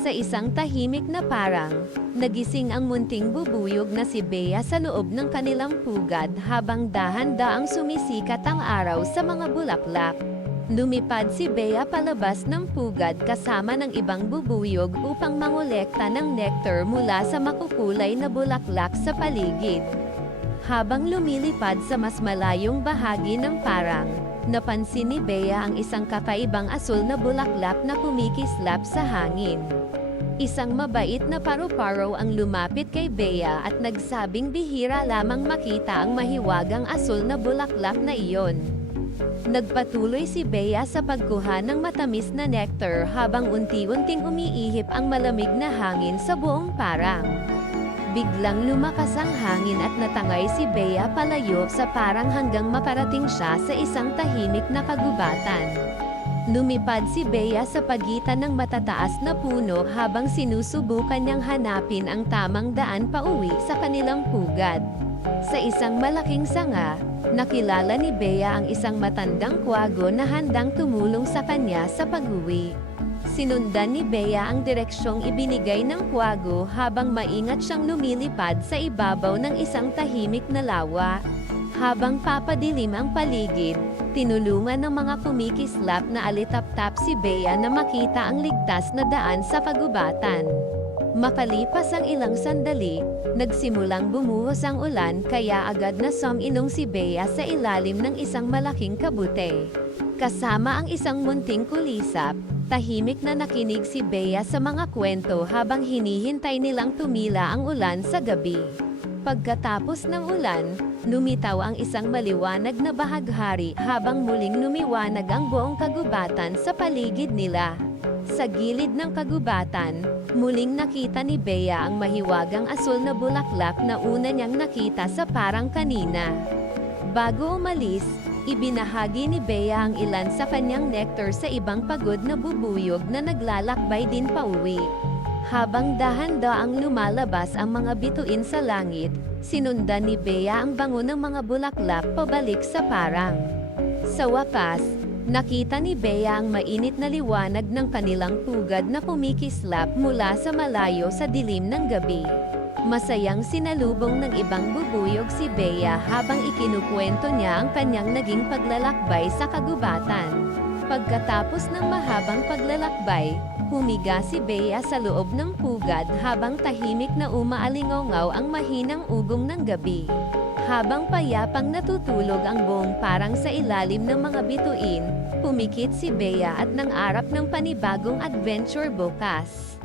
Sa isang tahimik na parang, nagising ang munting bubuyog na si Bea sa loob ng kanilang pugad habang dahan-daang sumisikat ang araw sa mga bulaklak. Lumipad si Bea palabas ng pugad kasama ng ibang bubuyog upang mangolekta ng nectar mula sa makukulay na bulaklak sa paligid. Habang lumilipad sa mas malayong bahagi ng parang, napansin ni Bea ang isang kakaibang asul na bulaklak na kumikislap sa hangin. Isang mabait na paru-paro ang lumapit kay Bea at nagsabing bihira lamang makita ang mahiwagang asul na bulaklak na iyon. Nagpatuloy si Bea sa pagkuha ng matamis na nectar habang unti-unting umiihip ang malamig na hangin sa buong parang. Biglang lumakas ang hangin at natangay si Bea palayo sa parang hanggang makarating siya sa isang tahimik na kagubatan. Lumipad si Bea sa pagitan ng matataas na puno habang sinusubukan niyang hanapin ang tamang daan pauwi sa kanilang pugad. Sa isang malaking sanga, nakilala ni Bea ang isang matandang kwago na handang tumulong sa kanya sa pag-uwi. Sinundan ni Bea ang direksyong ibinigay ng kwago habang maingat siyang lumilipad sa ibabaw ng isang tahimik na lawa. Habang papadilim ang paligid, tinulungan ng mga kumikislap na alitap-tap si Bea na makita ang ligtas na daan sa kagubatan. Makalipas ang ilang sandali, nagsimulang bumuhos ang ulan kaya agad na suminong si Bea sa ilalim ng isang malaking kabute. Kasama ang isang munting kulisap, tahimik na nakinig si Bea sa mga kwento habang hinihintay nilang tumila ang ulan sa gabi. Pagkatapos ng ulan, lumitaw ang isang maliwanag na bahaghari habang muling lumiwanag ang buong kagubatan sa paligid nila. Sa gilid ng kagubatan, muling nakita ni Bea ang mahiwagang asul na bulaklak na una niyang nakita sa parang kanina. Bago umalis, ibinahagi ni Bea ang ilan sa kanyang nectar sa ibang pagod na bubuyog na naglalakbay din pauwi. Habang dahan-daang lumalabas ang mga bituin sa langit, sinundan ni Bea ang bango ng mga bulaklak pabalik sa parang. Sa wakas, nakita ni Bea ang mainit na liwanag ng kanilang pugad na kumikislap mula sa malayo sa dilim ng gabi. Masayang sinalubong ng ibang bubuyog si Bea habang ikinukwento niya ang kanyang naging paglalakbay sa kagubatan. Pagkatapos ng mahabang paglalakbay, humiga si Bea sa loob ng pugad habang tahimik na umaalingaw ang mahinang ugong ng gabi. Habang payapang natutulog ang buong parang sa ilalim ng mga bituin, pumikit si Bea at nangarap ng panibagong adventure bukas.